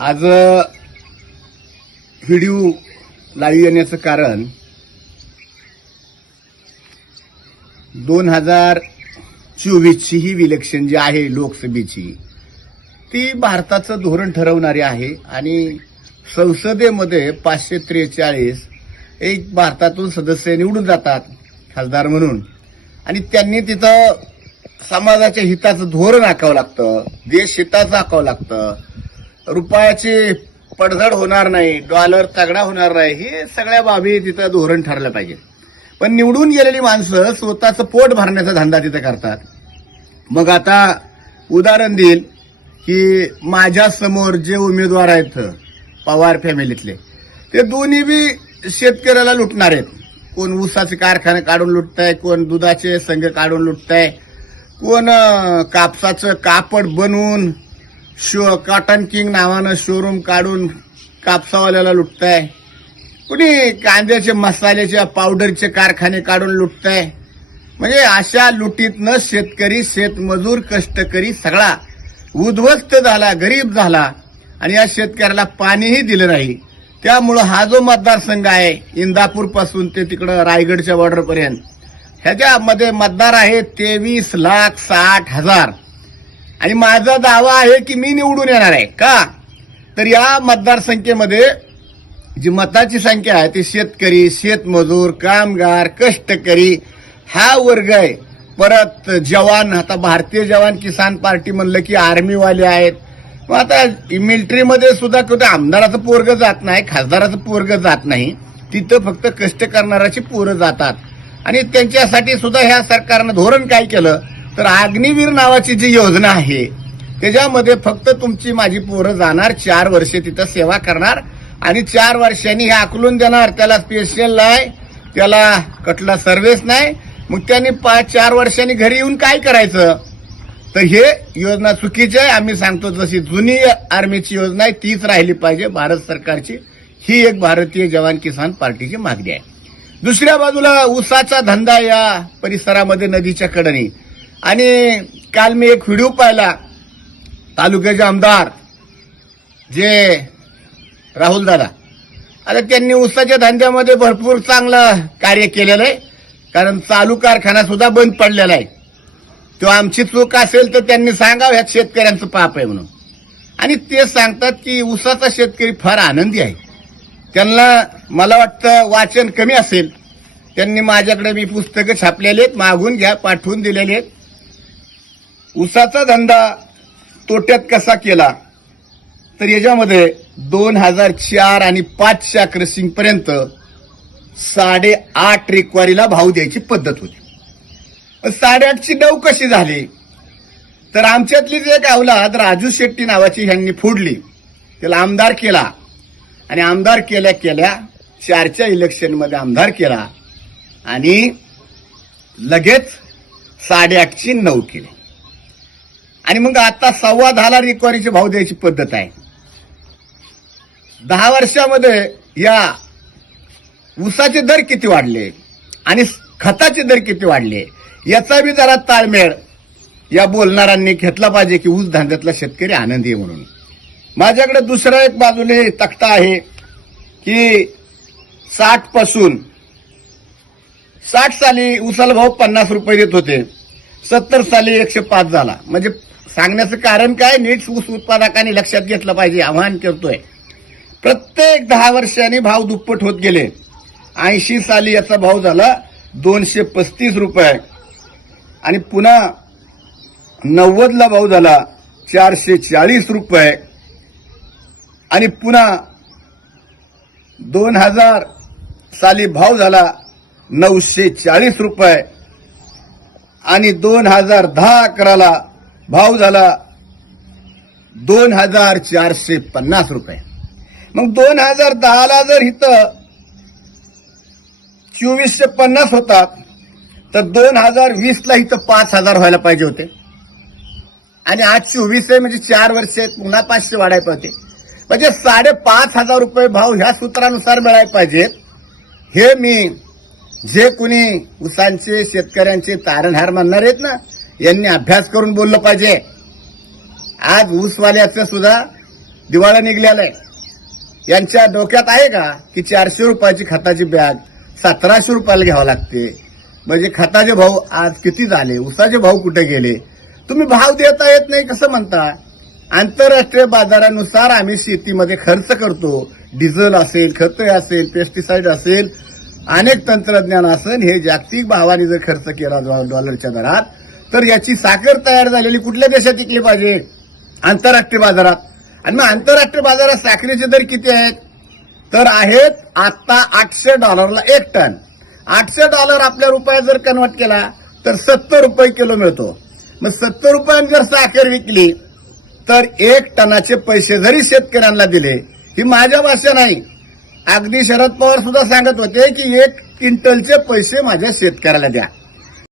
आज video live येण्याचं कारण दोन हजार चोवीसची ही इलेक्शन जी आहे लोकसभेची ती भारताचं धोरण ठरवणारी आहे आणि संसदेमध्ये पाचशे त्रेचाळीस एक भारतातून सदस्य निवडून जातात खासदार म्हणून. आणि त्यांनी तिथं समाजाच्या हिताचं धोरण आखावं लागतं देश हिताचं आखावं लागतं. रुपयाची पडझड होणार नाही डॉलर तगडा होणार नाही हे सगळ्या बाबी तिथं धोरण ठरलं पाहिजे. पण निवडून गेलेली माणसं स्वतःचं पोट भरण्याचा धंदा तिथं करतात. मग आता उदाहरण देईल की माझ्यासमोर जे उमेदवार आहेत पवार फॅमिलीतले ते दोन्ही बी शेतकऱ्याला लुटणार आहेत. कोण ऊसाचे कारखाने काढून लुटताय कोण दुधाचे संघ काढून लुटताय कोण कापसाचं कापड बनवून शो कॉटन किंग नावानं शोरूम काढून कापसावाल्याला लुटताय. कुणी कांद्याचे मसाल्याच्या पावडरचे कारखाने काढून लुटताय. म्हणजे अशा लुटीतनं शेतकरी शेतमजूर कष्टकरी सगळा. उद्ध्वस्त झाला गरीब झाला. आणि या शेतकऱ्याला पाणीही दिलं नाही. त्यामुळं हा जो मतदारसंघ आहे इंदापूरपासून ते तिकडं रायगडच्या बॉर्डरपर्यंत ह्याच्यामध्ये मतदार आहे तेवीस लाख साठ हजार. आणि माझा दावा आहे की मी निवडून येणार आहे का? तर या मतदारसंख्येमध्ये जी मताची संख्या आहे ती शेतकरी शेतमजूर कामगार कष्टकरी हा वर्ग आहे. परत जवान आता भारतीय जवान किसान पार्टी म्हणलं की आर्मीवाले आहेत. मग आता मिलिटरीमध्ये सुद्धा कुठे आमदाराचं पोरग जात नाही खासदाराचं पोरग जात नाही. तिथं फक्त कष्ट करणाराची पोरं जातात. आणि त्यांच्यासाठी सुद्धा ह्या सरकारनं धोरण काय केलं? तर अग्निवीर नावाची जी योजना आहे त्याच्यामध्ये फक्त तुमची माझी पोरं जाणार चार वर्षे तिथं सेवा करणार आणि चार वर्षांनी हे आकलून देणार. त्याला स्पेशल नाही त्याला कटला सर्व्हिस नाही. मग त्यांनी पाच चार वर्षांनी घरी येऊन काय करायचं? तर हे योजना चुकीची आहे. आम्ही सांगतो जशी जुनी आर्मीची योजना आहे तीच राहिली पाहिजे. भारत सरकारची ही एक भारतीय जवान किसान पार्टीची मागणी आहे. दुसऱ्या बाजूला ऊसाचा धंदा या परिसरामध्ये नदीच्या कडणी आणि काल मी एक व्हिडिओ पाहिला तालुक्याचे आमदार जे राहुल दादा. आता त्यांनी उसाच्या धंद्यामध्ये भरपूर चांगलं कार्य केलेलं आहे कारण चालू कारखाना सुद्धा बंद पडलेला आहे. तो आमची चूक असेल तर त्यांनी सांगावं ह्यात शेतकऱ्यांचं पाप आहे म्हणून. आणि ते सांगतात की उसाचा शेतकरी फार आनंदी आहे. त्यांना मला वाटतं वाचन कमी असेल. त्यांनी माझ्याकडे मी पुस्तकं छापलेली आहेत मागून घ्या पाठवून दिलेली आहेत. उसाचा धंदा तोट्यात कसा केला तर याच्यामध्ये दोन हजार चार आणि पाचच्या क्रसिंगपर्यंत साडेआठ रिक्वारीला भाव द्यायची पद्धत होती. साडेआठची नऊ कशी झाली तर आमच्यातलीच एक अवलाद राजू शेट्टी नावाची ह्यांनी फोडली त्याला आमदार केला आणि आमदार केल्या केल्या चारच्या इलेक्शनमध्ये आमदार केला आणि लगेच साडेआठची नऊ केली. आणि मग आता सव्वा दहाला रिक्वारीचे भाव द्यायची पद्धत आहे? दहा वर्षामध्ये या ऊसाचे दर किती वाढले? आणि खताचे दर किती वाढले? याचा बी जरा ताळमेळ या बोलणाऱ्यांनी घेतला पाहिजे की ऊस धंद्यातला शेतकरी आनंदी आहे म्हणून. माझ्याकडे दुसरा एक बाजूने तक्ता आहे की साठपासून साठ साली उसाला भाव पन्नास रुपये देत होते. सत्तर साली एकशे पाच झाला. म्हणजे सांगण्याचं कारण काय? नीट ऊस उत्पादकांनी लक्षात घेतलं पाहिजे. आव्हान करतोय. प्रत्येक दहा वर्षांनी भाव दुप्पट होत गेले. ऐंशी साली याचा भाव झाला दोनशे पस्तीस रुपये. आणि पुन्हा नव्वदला भाव झाला चारशे चाळीस रुपये. आणि पुन्हा दोन हजार साली भाव झाला नऊशे चाळीस रुपये. आणि दोन हजार दहा अकराला भाव झाला दोन हजार चारशे पन्नास रुपये. मग दोन हजार दहाला जर इथं चोवीसशे पन्नास होतात तर दोन हजार वीसला इथं पाच हजार व्हायला पाहिजे होते. आणि आज चोवीस आहे म्हणजे चार वर्ष आहेत पुन्हा पाचशे वाढायला पाहिजे म्हणजे साडेपाच हजार रुपये भाव ह्या सूत्रानुसार मिळायला पाहिजेत हे मी जे कुणी उसांचे शेतकऱ्यांचे तारणहार मानणार आहेत ना यांनी अभ्यास करून बोललं पाहिजे. आज ऊसवाल्याचं सुद्धा दिवाळा निघलेला आहे. यांच्या डोक्यात आहे का की चारशे रुपयाची खताची बॅग सतराशे रुपयाला घ्यावं लागते? म्हणजे खताचे भाव आज किती झाले? उसाचे भाव कुठे गेले? तुम्ही भाव देता येत नाही कसं म्हणता? आंतरराष्ट्रीय बाजारानुसार आम्ही शेतीमध्ये खर्च करतो. डिझेल असेल खत असेल पेस्टिसाइड असेल अनेक तंत्रज्ञान असेल हे जागतिक भावाने जर खर्च केला डॉ- डॉलरच्या दरात तर याची साखर तयार झालेली कुठल्या देशात विकली पाहिजे? आंतरराष्ट्रीय बाजारात. आणि मग आंतरराष्ट्रीय बाजारात साखरेचे दर किती आहेत? तर आहेत आता आठशे डॉलरला एक टन. आठशे डॉलर आपल्या रुपयात जर कन्वर्ट केला तर सत्तर रुपये किलो मिळतो. मग सत्तर रुपयांनी जर साखर विकली तर एक टनाचे पैसे जरी शेतकऱ्यांना दिले ही माझ्या भाषा नाही. अगदी शरद पवार सुद्धा सांगत होते की एक क्विंटलचे पैसे माझ्या शेतकऱ्याला द्या.